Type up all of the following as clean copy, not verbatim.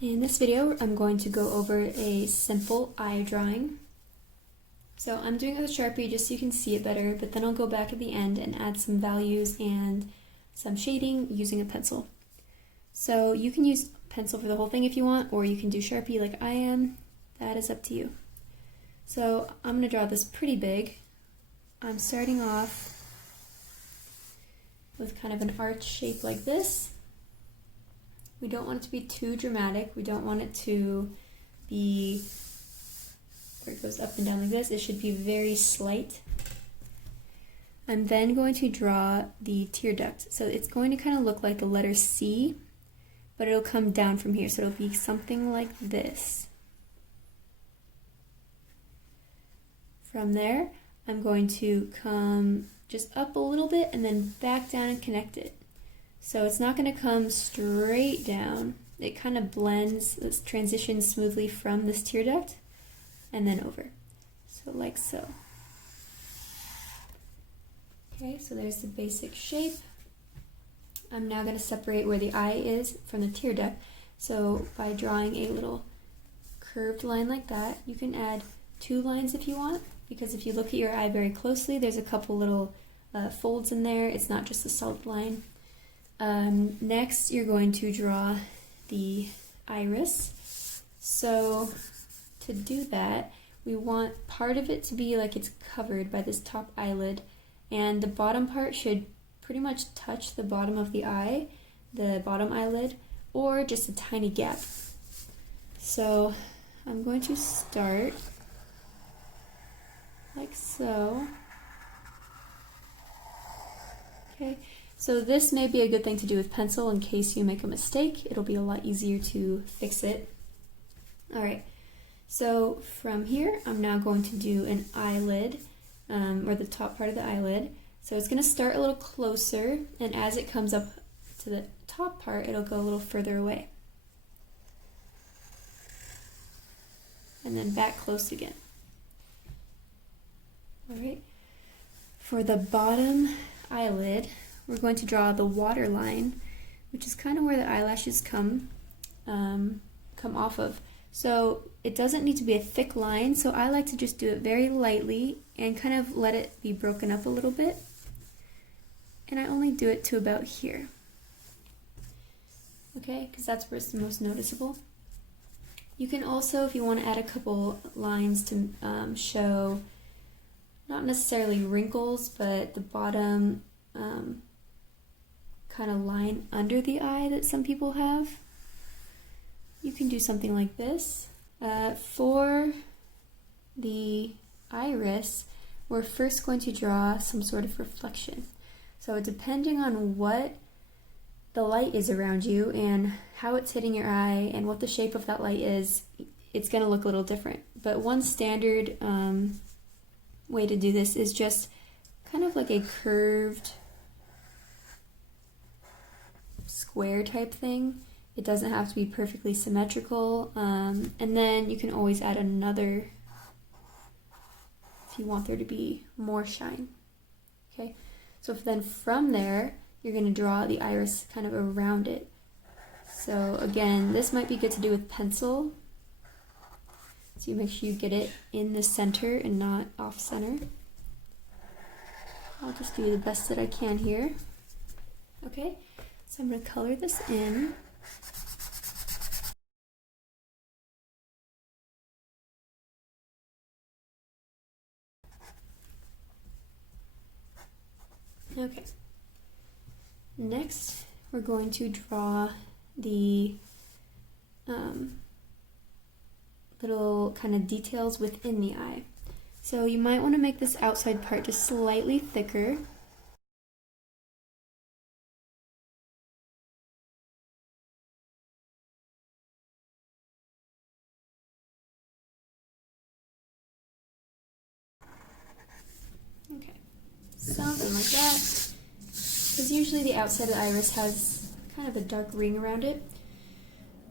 In this video, I'm going to go over a simple eye drawing. So I'm doing it with a Sharpie just so you can see it better, but then I'll go back at the end and add some values and some shading using a pencil. So you can use pencil for the whole thing if you want, or you can do Sharpie like I am. That is up to you. So I'm going to draw this pretty big. I'm starting off with kind of an arch shape like this. We don't want it to be too dramatic. We don't want it to be where it goes up and down like this. It should be very slight. I'm then going to draw the tear duct. So it's going to kind of look like the letter C, but it'll come down from here. So it'll be something like this. From there, I'm going to come just up a little bit and then back down and connect it. So it's not going to come straight down. It kind of blends, this transitions smoothly from this tear duct and then over. So like so. Okay, so there's the basic shape. I'm now going to separate where the eye is from the tear duct. So by drawing a little curved line like that, you can add 2 lines if you want, because if you look at your eye very closely, there's a couple little folds in there. It's not just a solid line. Next, you're going to draw the iris. So to do that, we want part of it to be like it's covered by this top eyelid, and the bottom part should pretty much touch the bottom of the eye, the bottom eyelid, or just a tiny gap. So I'm going to start like so. Okay. So this may be a good thing to do with pencil in case you make a mistake. It'll be a lot easier to fix it. Alright, so from here I'm now going to do an eyelid, or the top part of the eyelid. So it's going to start a little closer, and as it comes up to the top part, it'll go a little further away. And then back close again. Alright, for the bottom eyelid, we're going to draw the water line, which is kind of where the eyelashes come off of. So it doesn't need to be a thick line, so I like to just do it very lightly and kind of let it be broken up a little bit. And I only do it to about here. Okay, because that's where it's the most noticeable. You can also, if you want to add a couple lines to show not necessarily wrinkles, but the bottom kind of line under the eye that some people have, you can do something like this. For the iris, we're first going to draw some sort of reflection. So depending on what the light is around you and how it's hitting your eye and what the shape of that light is, it's going to look a little different. But one standard way to do this is just kind of like a curved square type thing. It doesn't have to be perfectly symmetrical, and then you can always add another if you want there to be more shine. Okay, so then from there you're going to draw the iris kind of around it. So again, this might be good to do with pencil, so you make sure you get it in the center and not off center. I'll just do the best that I can here. Okay, so I'm going to color this in. Okay, next we're going to draw the little kind of details within the eye. So you might want to make this outside part just slightly thicker. Okay, something like that. Because usually the outside of the iris has kind of a dark ring around it.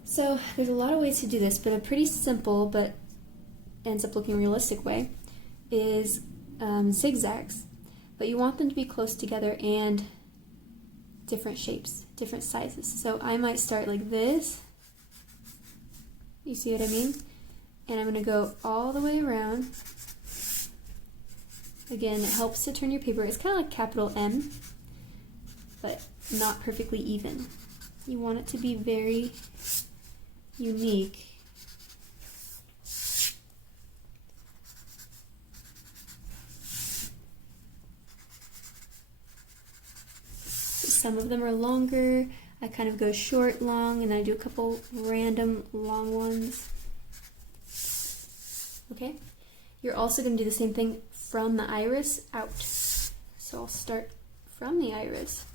So there's a lot of ways to do this, but a pretty simple but ends up looking realistic way is zigzags. But you want them to be close together and different shapes, different sizes. So I might start like this You see what I mean? And I'm going to go all the way around. Again, it helps to turn your paper. It's kind of like capital M, but not perfectly even. You want it to be very unique. Some of them are longer. I kind of go short, long, and then I do a couple random long ones. Okay? You're also going to do the same thing from the iris out. So I'll start from the iris.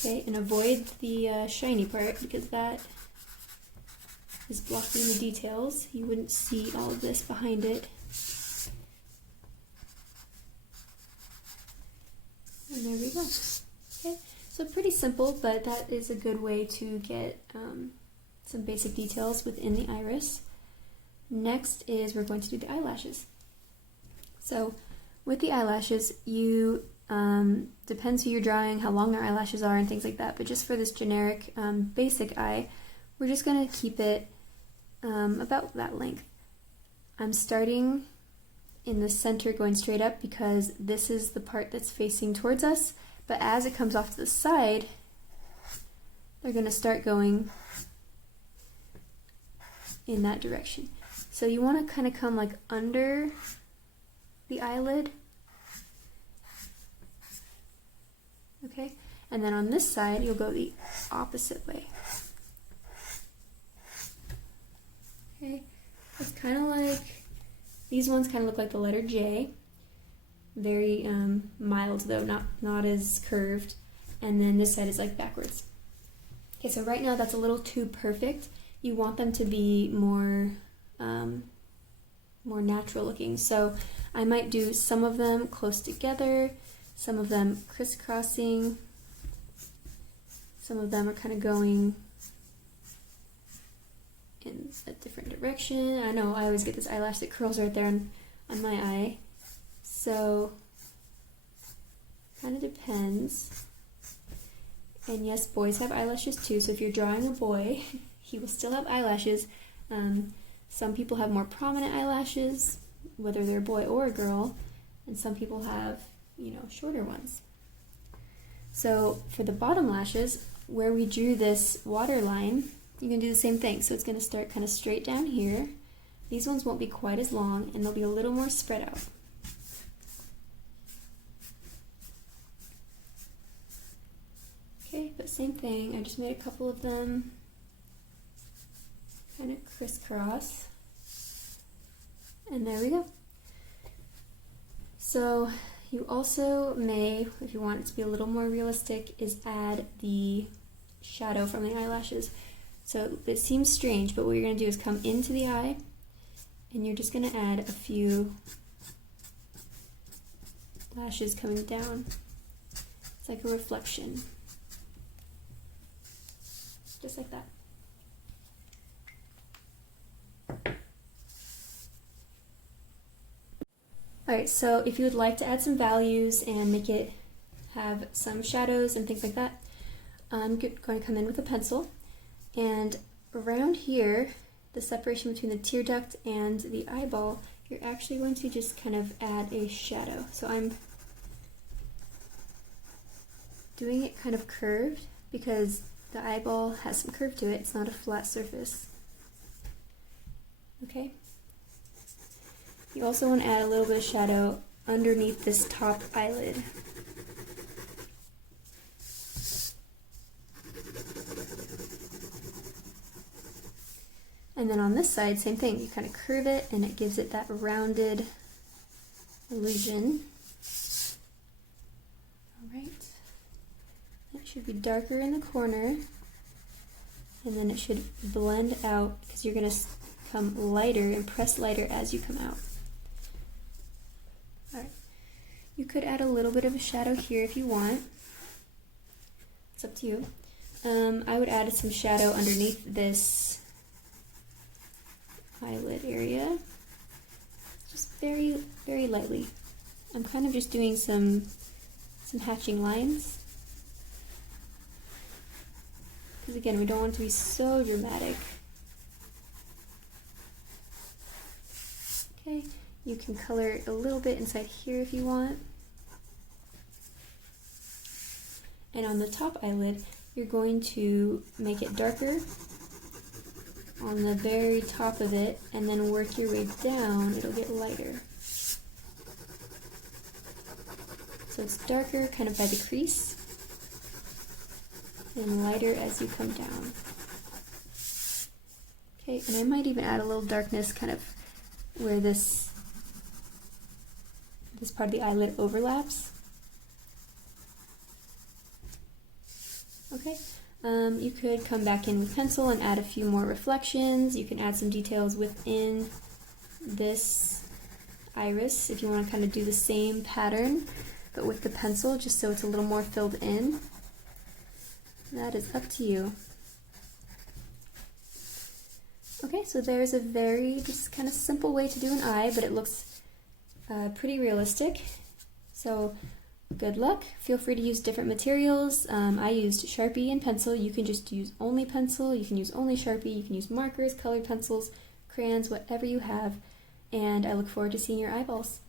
Okay, and avoid the shiny part because that is blocking the details. You wouldn't see all of this behind it. And there we go. Okay, so pretty simple, but that is a good way to get some basic details within the iris. Next is we're going to do the eyelashes. So with the eyelashes, you depends who you're drawing, how long their eyelashes are, and things like that. But just for this generic basic eye, we're just going to keep it about that length. I'm starting in the center going straight up because this is the part that's facing towards us, but as it comes off to the side, they're going to start going in that direction. So you want to kind of come like under the eyelid, okay? And then on this side, you'll go the opposite way. Okay, it's kind of like, these ones kind of look like the letter J. Very mild though, not as curved. And then this side is like backwards. Okay, so right now that's a little too perfect. You want them to be more natural looking. So I might do some of them close together, some of them crisscrossing, some of them are kind of going in a different direction. I know I always get this eyelash that curls right there on my eye. So kind of depends. And yes, boys have eyelashes too, so if you're drawing a boy, he will still have eyelashes. Some people have more prominent eyelashes, whether they're a boy or a girl, and some people have, shorter ones. So for the bottom lashes, where we drew this water line, you can do the same thing. So it's going to start kind of straight down here. These ones won't be quite as long, and they'll be a little more spread out. Okay, but same thing. I just made a couple of them kind of crisscross. And there we go. So you also may, if you want it to be a little more realistic, is add the shadow from the eyelashes. So it seems strange, but what you're going to do is come into the eye, and you're just going to add a few lashes coming down. It's like a reflection. Just like that. Alright, so if you would like to add some values and make it have some shadows and things like that, I'm going to come in with a pencil, and around here, the separation between the tear duct and the eyeball, you're actually going to just kind of add a shadow. So I'm doing it kind of curved because the eyeball has some curve to it. It's not a flat surface. Okay? You also want to add a little bit of shadow underneath this top eyelid. And then on this side, same thing. You kind of curve it and it gives it that rounded illusion. Alright. It should be darker in the corner. And then it should blend out because you're going to come lighter and press lighter as you come out. Alright. You could add a little bit of a shadow here if you want. It's up to you. I would add some shadow underneath this eyelid area, just very, very lightly. I'm kind of just doing some hatching lines. because again, we don't want it to be so dramatic. Okay, you can color a little bit inside here if you want. And on the top eyelid, you're going to make it darker on the very top of it, and then work your way down, it'll get lighter. So it's darker kind of by the crease, and lighter as you come down. Okay, and I might even add a little darkness kind of where this part of the eyelid overlaps. Okay, you could come back in with pencil and add a few more reflections. You can add some details within this iris if you want to kind of do the same pattern, but with the pencil, just so it's a little more filled in. That is up to you. Okay, so there's a very just kind of simple way to do an eye, but it looks pretty realistic. So good luck. Feel free to use different materials. I used Sharpie and pencil. You can just use only pencil. You can use only Sharpie. You can use markers, colored pencils, crayons, whatever you have. And I look forward to seeing your eyeballs.